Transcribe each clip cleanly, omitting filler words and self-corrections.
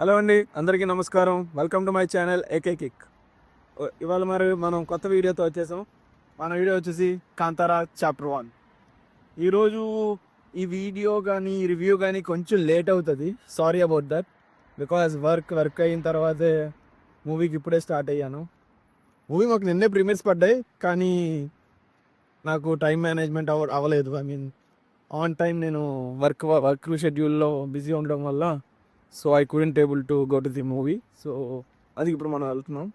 Hello అండి, అందరికీ నమస్కారం. Welcome to my channel AK kick. ఇవాళ మనం కొత్త వీడియోతో వచ్చేసాం. మన వీడియో వచ్చేసి కాంతారా చాప్టర్ 1. ఈరోజు ఈ వీడియో కానీ ఈ రివ్యూ కానీ కొంచెం లేట్ అవుతుంది. Sorry about that. Because work అయిన తర్వాతే మూవీకి ఇప్పుడే స్టార్ట్ అయ్యాను. మూవీ మాకు నిన్నే ప్రీమియర్స్ పడ్డాయి, కానీ నాకు టైం మేనేజ్మెంట్ అవ్వలేదు. ఆన్ టైం నేను వర్క్ షెడ్యూల్లో బిజీ ఉండడం వల్ల I couldn't able to go to the movie. అది ఇప్పుడు మనం వెళ్తున్నాం.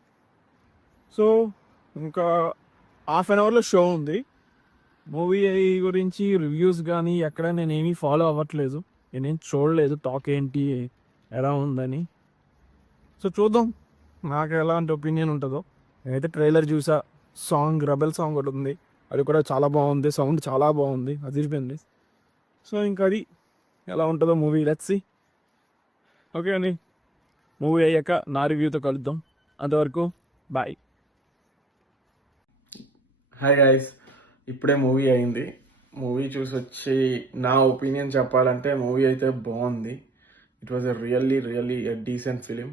ఇంకా హాఫ్ అన్ అవర్లో షో ఉంది. మూవీ గురించి రివ్యూస్ కానీ ఎక్కడ నేనేమీ ఫాలో అవ్వట్లేదు, నేనేం చూడలేదు టాక్ ఏంటి ఎలా ఉందని. చూద్దాం నాకు ఎలాంటి ఒపీనియన్ ఉంటుందో. నేనైతే ట్రైలర్ చూసా. రెబెల్ సాంగ్ ఒకటి ఉంది, అది కూడా చాలా బాగుంది. సౌండ్ చాలా బాగుంది, అదిరిపోయింది. ఇంకా అది ఎలా ఉంటుందో మూవీ, లెట్స్ సీ. ఓకే అండి, మూవీ అయ్యాక నా రివ్యూతో కలుద్దాం. అంతవరకు బాయ్. హాయ్ గైస్, ఇప్పుడే మూవీ అయింది. మూవీ చూసి వచ్చి నా ఒపీనియన్ చెప్పాలంటే మూవీ అయితే బాగుంది. It was really decent film.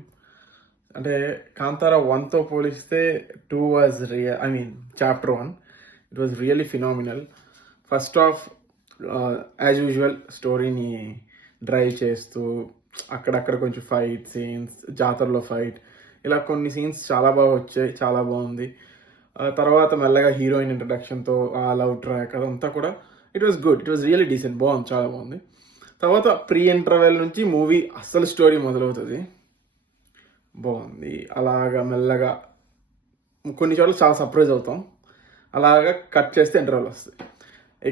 అంటే కాంతారా 1తో పోలిస్తే 2 was chapter 1 it was really phenomenal. First of as usual స్టోరీని డ్రైవ్ చేస్తూ అక్కడక్కడ కొంచెం ఫైట్ సీన్స్, జాతరలో ఫైట్, ఇలా కొన్ని సీన్స్ చాలా బాగా వచ్చాయి, చాలా బాగుంది. తర్వాత మెల్లగా హీరోయిన్ ఇంట్రడక్షన్తో ఆ లవ్ ట్రాక్ అదంతా కూడా it was good. It was really decent, బాగుంది, చాలా బాగుంది. తర్వాత ప్రీ ఇంటర్వెల్ నుంచి మూవీ అస్సలు స్టోరీ మొదలవుతుంది, బాగుంది. అలాగా మెల్లగా కొన్ని చోట్ల చాలా సర్ప్రైజ్ అవుతాం, అలాగా కట్ చేస్తే ఇంటర్వెల్ వస్తుంది.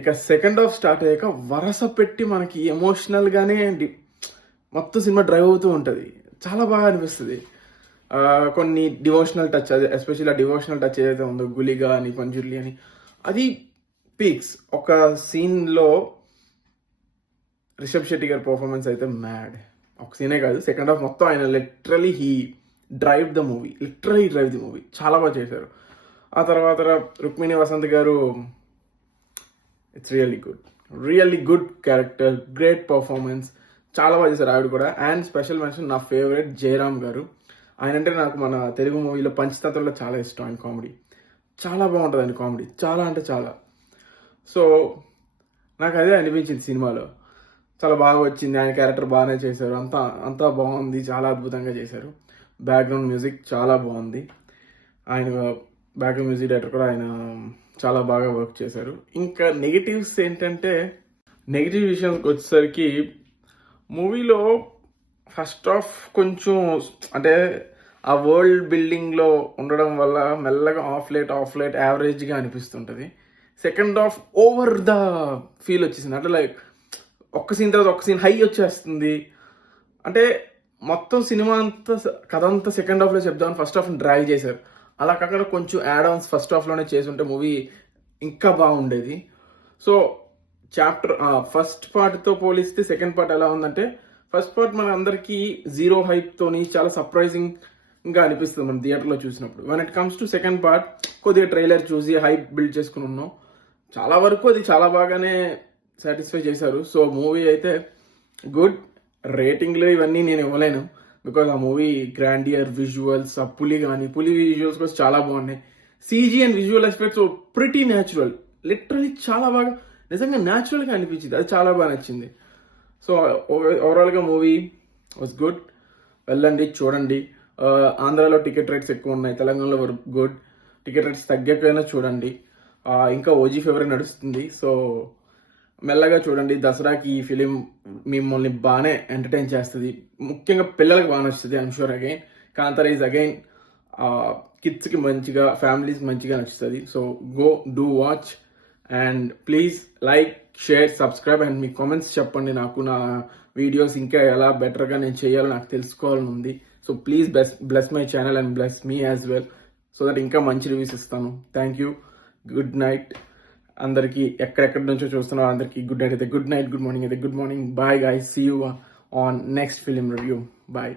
ఇక సెకండ్ హాఫ్ స్టార్ట్ అయ్యాక వరస పెట్టి మనకి ఎమోషనల్గానే మొత్తం సినిమా డ్రైవ్ అవుతూ ఉంటుంది, చాలా బాగా అనిపిస్తుంది. కొన్ని డివోషనల్ టచ్, అది ఎస్పెషల్లీ ఆ డివోషనల్ టచ్ ఏదైతే ఉందో, గులిగా అని పంజుర్లి అని, అది పీక్స్. ఒక సీన్లో రిషబ్ శెట్టి గారి పర్ఫార్మెన్స్ అయితే మ్యాడ్. ఒక సీనే కాదు, సెకండ్ హాఫ్ మొత్తం ఆయన లిటరలీ డ్రైవ్ ది మూవీ, చాలా బాగా చేశారు. ఆ తర్వాత రుక్మిణి వసంత్ గారు, it's really good character, great performance, చాలా బాగా చేశారు ఆవిడ కూడా. అండ్ స్పెషల్ మెన్షన్ నా ఫేవరెట్ జయరామ్ గారు. ఆయన అంటే నాకు మన తెలుగు మూవీలో పంచతంత్రంలో చాలా ఇష్టం. ఆయన కామెడీ చాలా బాగుంటుంది, ఆయన కామెడీ చాలా అంటే చాలా. నాకు అదే అనిపించింది సినిమాలో, చాలా బాగా వచ్చింది. ఆయన క్యారెక్టర్ బాగానే చేశారు, అంతా బాగుంది, చాలా అద్భుతంగా చేశారు. బ్యాక్గ్రౌండ్ మ్యూజిక్ చాలా బాగుంది. ఆయన బ్యాక్గ్రౌండ్ మ్యూజిక్ డైరెక్టర్ కూడా ఆయన చాలా బాగా వర్క్ చేశారు. ఇంకా నెగిటివ్స్ ఏంటంటే, నెగిటివ్ విషయానికి వచ్చేసరికి మూవీలో ఫస్ట్ ఆఫ్ కొంచెం అంటే ఆ వరల్డ్ బిల్డింగ్లో ఉండడం వల్ల మెల్లగా ఆఫ్ లైట్ యావరేజ్గా అనిపిస్తుంటుంది. Second half over the feel వచ్చేసింది, అంటే లైక్ ఒక్క సీన్ తర్వాత ఒక్క సీన్ హై వచ్చేస్తుంది. అంటే మొత్తం సినిమా అంతా కథ అంతా సెకండ్ హాఫ్లో చెప్దామని ఫస్ట్ హాఫ్ని డ్రాగ్ చేశారు. అలా కాకుండా కొంచెం యాడ్ ఆన్స్ ఫస్ట్ హాఫ్లోనే చేసుంటే మూవీ ఇంకా బాగుండేది. చాప్టర్ ఫస్ట్ పార్ట్తో పోలిస్తే సెకండ్ పార్ట్ ఎలా ఉందంటే, ఫస్ట్ పార్ట్ మన అందరికీ జీరో హైప్తోని చాలా సర్ప్రైజింగ్గా అనిపిస్తుంది మనం థియేటర్లో చూసినప్పుడు. One it comes to second part, కొద్దిగా ట్రైలర్ చూసి హైప్ బిల్డ్ చేసుకుని ఉన్నాం, చాలా వరకు అది చాలా బాగానే సాటిస్ఫై చేశారు. మూవీ అయితే గుడ్. రేటింగ్లు ఇవన్నీ నేను ఇవ్వలేను, బికాజ్ ఆ మూవీ గ్రాండియర్ విజువల్స్, ఆ పులి విజువల్స్ కూడా చాలా బాగున్నాయి. CG and visual effects pretty natural, literally చాలా బాగా నిజంగా న్యాచురల్గా అనిపించింది, అది చాలా బాగా నచ్చింది. ఓవరాల్గా మూవీ వాజ్ గుడ్. వెళ్ళండి, చూడండి. ఆంధ్రాలో టికెట్ రేట్స్ ఎక్కువ ఉన్నాయి, తెలంగాణలో గుడ్. టికెట్ రేట్స్ తగ్గకపోయినా చూడండి. ఇంకా ఓజీ ఫేవరెట్ నడుస్తుంది, మెల్లగా చూడండి. దసరాకి ఈ ఫిలిం మిమ్మల్ని బాగానే ఎంటర్టైన్ చేస్తుంది, ముఖ్యంగా పిల్లలకి బాగా నచ్చుతుంది. I'm sure again Kantara is again కిడ్స్కి మంచిగా, ఫ్యామిలీస్కి మంచిగా నచ్చుతుంది. Go do watch and please like, share, subscribe and మీ కామెంట్స్ చెప్పండి. నాకు నా వీడియోస్ ఇంకా ఎలా బెటర్గా నేను చేయాలో నాకు తెలుసుకోవాలని ఉంది. Please bless my channel and bless me as well, so that ఇంకా మంచి రివ్యూస్ ఇస్తాను. Thank you. గుడ్ నైట్ అందరికీ. ఎక్కడెక్కడి నుంచో చూస్తున్నారు అందరికీ గుడ్ నైట్ అయితే గుడ్ నైట్, గుడ్ మార్నింగ్ అయితే good morning. Bye guys, see you on next film review. Bye.